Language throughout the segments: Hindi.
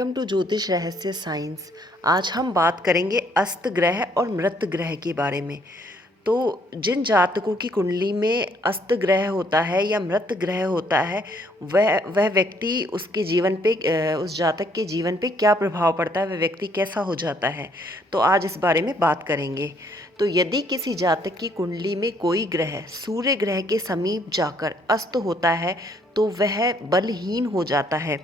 वेलकम टू ज्योतिष रहस्य साइंस। आज हम बात करेंगे अस्त ग्रह और मृत ग्रह के बारे में। तो जिन जातकों की कुंडली में अस्त ग्रह होता है या मृत ग्रह होता है, वह व्यक्ति उसके जीवन पे उस जातक के जीवन पे क्या प्रभाव पड़ता है, वह व्यक्ति कैसा हो जाता है। तो आज इस बारे में बात करेंगे। तो यदि किसी जातक की कुंडली में कोई ग्रह सूर्य ग्रह के समीप जाकर अस्त होता है तो वह बलहीन हो जाता है।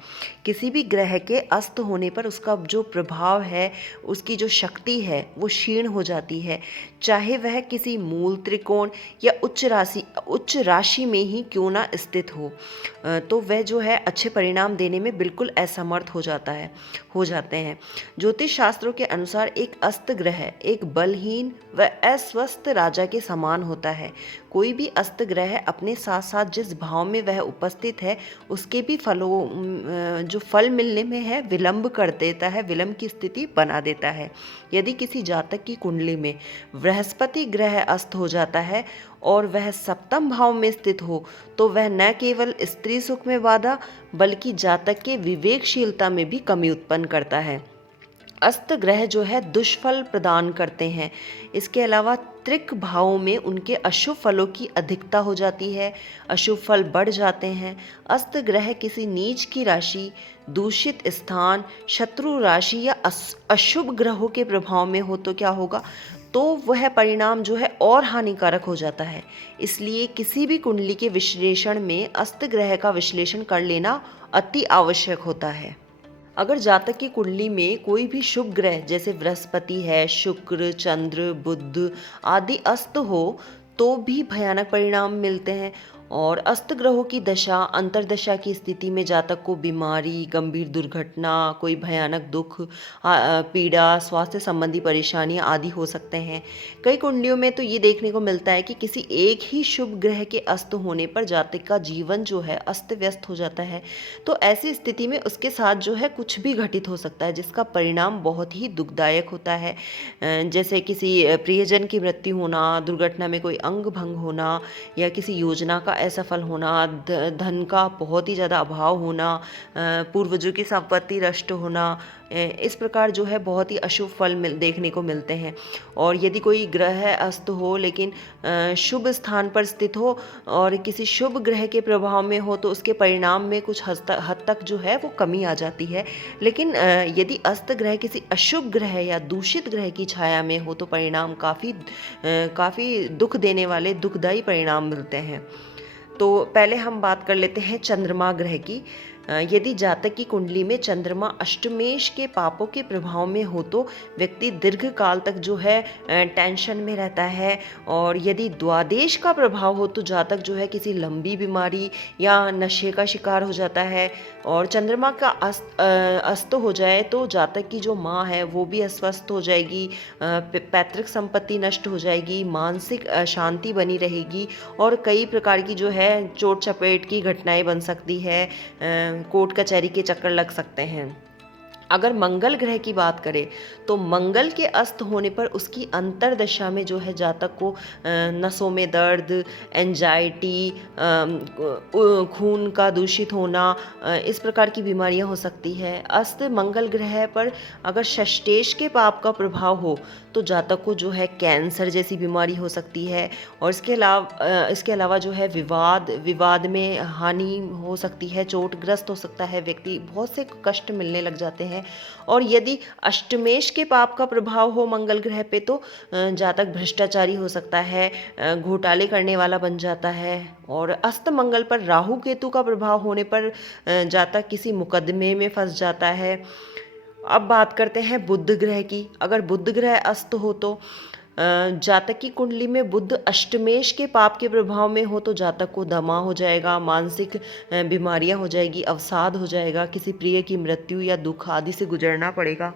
किसी भी ग्रह के अस्त होने पर उसका जो प्रभाव है, उसकी जो शक्ति है वो क्षीण हो जाती है, चाहे वह किसी मूल त्रिकोण या उच्च राशि में ही क्यों ना स्थित हो। तो वह जो है अच्छे परिणाम देने में बिल्कुल असमर्थ हो जाते हैं। ज्योतिष शास्त्रों के अनुसार एक अस्त ग्रह एक बलहीन व अस्वस्थ राजा के समान होता है। कोई भी अस्त ग्रह अपने साथ साथ जिस भाव में वह उपस्थित है उसके भी जो फल मिलने में है विलंब कर देता है, विलंब की स्थिति बना देता है। यदि किसी जातक की कुंडली में बृहस्पति ग्रह अस्त हो जाता है और वह सप्तम भाव में स्थित हो तो वह न केवल स्त्री सुख में बाधा बल्कि जातक के विवेकशीलता में भी कमी उत्पन्न करता है। अस्त ग्रह जो है दुष्फल प्रदान करते हैं। इसके अलावा त्रिक भावों में उनके अशुभ फलों की अधिकता हो जाती है, अशुभ फल बढ़ जाते हैं। अस्त ग्रह किसी नीच की राशि, दूषित स्थान, शत्रु राशि या अशुभ ग्रहों के प्रभाव में हो तो क्या होगा, तो वह परिणाम जो है और हानिकारक हो जाता है। इसलिए किसी भी कुंडली के विश्लेषण में अस्त ग्रह का विश्लेषण कर लेना अति आवश्यक होता है। अगर जातक की कुंडली में कोई भी शुभ ग्रह जैसे बृहस्पति है, शुक्र, चंद्र, बुध आदि अस्त हो तो भी भयानक परिणाम मिलते हैं। और अस्त ग्रहों की दशा अंतर्दशा की स्थिति में जातक को बीमारी, गंभीर दुर्घटना, कोई भयानक दुख, पीड़ा, स्वास्थ्य संबंधी परेशानियां आदि हो सकते हैं। कई कुंडलियों में तो ये देखने को मिलता है कि किसी एक ही शुभ ग्रह के अस्त होने पर जातक का जीवन जो है अस्त व्यस्त हो जाता है। तो ऐसी स्थिति में उसके साथ जो है कुछ भी घटित हो सकता है जिसका परिणाम बहुत ही दुखदायक होता है। जैसे किसी प्रियजन की मृत्यु होना, दुर्घटना में कोई अंग भंग होना या किसी योजना का असफल होना, धन का बहुत ही ज़्यादा अभाव होना, पूर्वजों की संपत्ति नष्ट होना, इस प्रकार जो है बहुत ही अशुभ फल देखने को मिलते हैं। और यदि कोई ग्रह अस्त हो लेकिन शुभ स्थान पर स्थित हो और किसी शुभ ग्रह के प्रभाव में हो तो उसके परिणाम में कुछ हद तक जो है वो कमी आ जाती है। लेकिन यदि अस्त ग्रह किसी अशुभ ग्रह या दूषित ग्रह की छाया में हो तो परिणाम काफ़ी दुख देने वाले दुखदायी परिणाम मिलते हैं। तो पहले हम बात कर लेते हैं चंद्रमा ग्रह की। यदि जातक की कुंडली में चंद्रमा अष्टमेश के पापों के प्रभाव में हो तो व्यक्ति दीर्घ काल तक जो है टेंशन में रहता है। और यदि द्वादश का प्रभाव हो तो जातक जो है किसी लंबी बीमारी या नशे का शिकार हो जाता है। और चंद्रमा का अस्त हो जाए तो जातक की जो माँ है वो भी अस्वस्थ हो जाएगी, पैतृक संपत्ति नष्ट हो जाएगी, मानसिक अशांति बनी रहेगी और कई प्रकार की जो है चोट चपेट की घटनाएं बन सकती है, कोर्ट कचहरी के चक्कर लग सकते हैं। अगर मंगल ग्रह की बात करें तो मंगल के अस्त होने पर उसकी अंतर्दशा में जो है जातक को नसों में दर्द, एंजाइटी, खून का दूषित होना, इस प्रकार की बीमारियां हो सकती है। अस्त मंगल ग्रह पर अगर षष्ठेश के पाप का प्रभाव हो तो जातक को जो है कैंसर जैसी बीमारी हो सकती है। और इसके अलावा जो है विवाद में हानि हो सकती है, चोटग्रस्त हो सकता है व्यक्ति, बहुत से कष्ट मिलने लग जाते हैं। और यदि अष्टमेश के पाप का प्रभाव हो मंगल ग्रह पे तो जातक भ्रष्टाचारी हो सकता है, घोटाले करने वाला बन जाता है। और अस्त मंगल पर राहु केतु का प्रभाव होने पर जातक किसी मुकदमे में फंस जाता है। अब बात करते हैं बुध ग्रह की। अगर बुध ग्रह अस्त हो तो जातक की कुंडली में बुध अष्टमेश के पाप के प्रभाव में हो तो जातक को दमा हो जाएगा, मानसिक बीमारियां हो जाएगी, अवसाद हो जाएगा, किसी प्रिय की मृत्यु या दुख आदि से गुजरना पड़ेगा।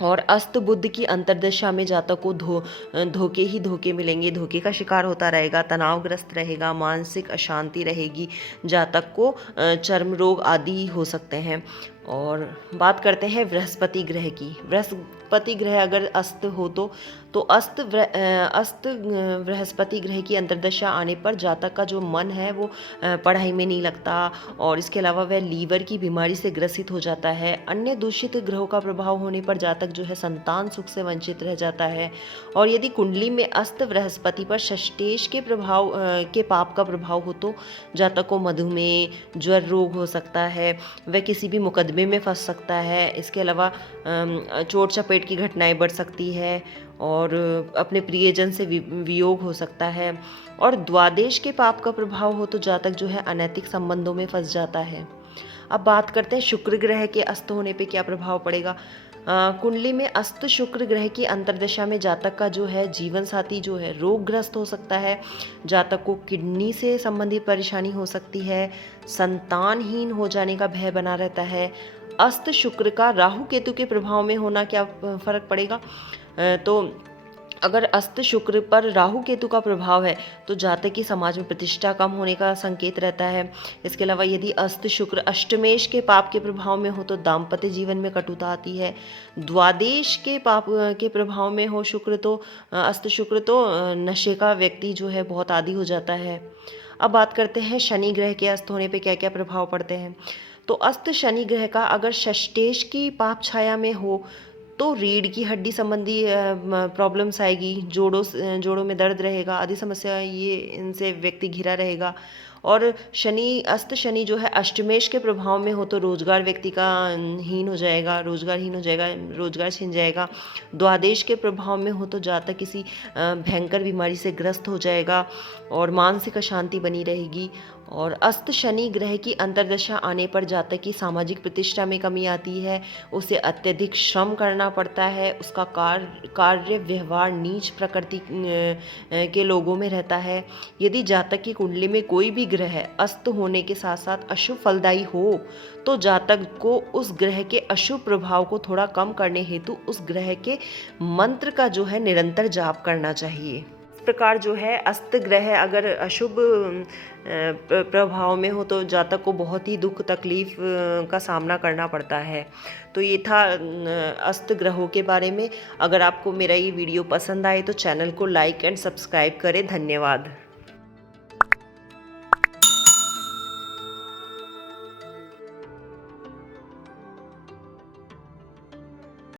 और अस्त बुध की अंतर्दशा में जातक को धोखे मिलेंगे, धोखे का शिकार होता रहेगा, तनावग्रस्त रहेगा, मानसिक अशांति रहेगी, जातक को चर्म रोग आदि हो सकते हैं। और बात करते हैं बृहस्पति ग्रह की। बृहस्पति ग्रह अगर अस्त हो तो अस्त बृहस्पति ग्रह की अंतर्दशा आने पर जातक का जो मन है वो पढ़ाई में नहीं लगता, और इसके अलावा वह लीवर की बीमारी से ग्रसित हो जाता है। अन्य दूषित ग्रहों का प्रभाव होने पर जातक जो है संतान सुख से वंचित रह जाता है। और यदि कुंडली में अस्त बृहस्पति पर षष्ठेश के पाप का प्रभाव हो तो जातक को मधुमेह, ज्वर रोग हो सकता है, वह किसी भी मुकदमे में फंस सकता है। इसके अलावा चोट चपेट की घटनाएं बढ़ सकती है, और अपने प्रियजन से वियोग हो सकता है। और द्वादश के पाप का प्रभाव हो तो जातक जो है अनैतिक संबंधों में फंस जाता है। अब बात करते हैं शुक्र ग्रह के अस्त होने पे क्या प्रभाव पड़ेगा। कुंडली में अस्त शुक्र ग्रह की अंतर्दशा में जातक का जो है जीवन साथी जो है रोगग्रस्त हो सकता है। जातक को किडनी से संबंधित परेशानी हो सकती है। संतानहीन हो जाने का भय बना रहता है। अस्त शुक्र का राहु केतु के प्रभाव में होना क्या फर्क पड़ेगा। तो अगर अस्त शुक्र पर राहु केतु का प्रभाव है तो जातक की समाज में प्रतिष्ठा कम होने का संकेत रहता है। इसके अलावा यदि अस्त शुक्र अष्टमेश के पाप के प्रभाव में हो तो दाम्पत्य जीवन में कटुता आती है। द्वादश के पाप के प्रभाव में हो शुक्र तो अस्त शुक्र तो नशे का व्यक्ति जो है बहुत आदी हो जाता है। अब बात करते हैं शनि ग्रह के अस्त होने पे क्या क्या प्रभाव पड़ते हैं। तो अस्त शनि ग्रह का अगर षष्ठेश की पाप छाया में हो तो रीढ़ की हड्डी संबंधी प्रॉब्लम्स आएगी, जोड़ों में दर्द रहेगा, आदि समस्या ये इनसे व्यक्ति घिरा रहेगा। और अस्त शनि जो है अष्टमेश के प्रभाव में हो तो रोजगार व्यक्ति का रोजगार छिन जाएगा। द्वादश के प्रभाव में हो तो जातक किसी भयंकर बीमारी से ग्रस्त हो जाएगा और मानसिक अशांति बनी रहेगी। और अस्त शनि ग्रह की अंतर्दशा आने पर जातक की सामाजिक प्रतिष्ठा में कमी आती है, उसे अत्यधिक श्रम करना पड़ता है, उसका कार्य व्यवहार नीच प्रकृति के लोगों में रहता है। यदि जातक की कुंडली में कोई भी ग्रह अस्त होने के साथ साथ अशुभ फलदायी हो तो जातक को उस ग्रह के अशुभ प्रभाव को थोड़ा कम करने हेतु उस ग्रह के मंत्र का जो है निरंतर जाप करना चाहिए। इस प्रकार जो है अस्त ग्रह अगर अशुभ प्रभाव में हो तो जातक को बहुत ही दुख तकलीफ का सामना करना पड़ता है। तो ये था अस्त ग्रहों के बारे में। अगर आपको मेरा ये वीडियो पसंद आए तो चैनल को लाइक एंड सब्सक्राइब करें। धन्यवाद।